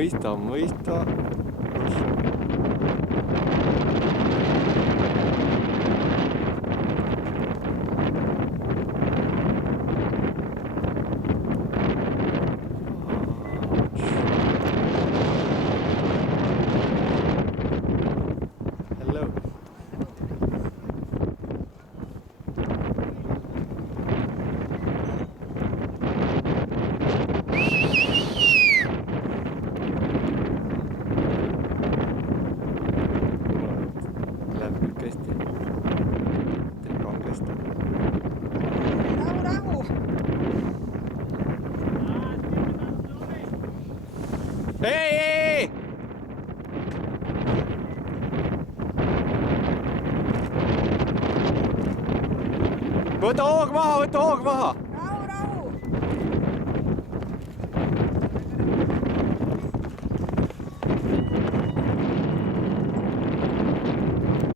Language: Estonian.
mõista. Hello. Läheb kõik hästi. Tee kangesti. Rahu. Ei! Võta hoog maha!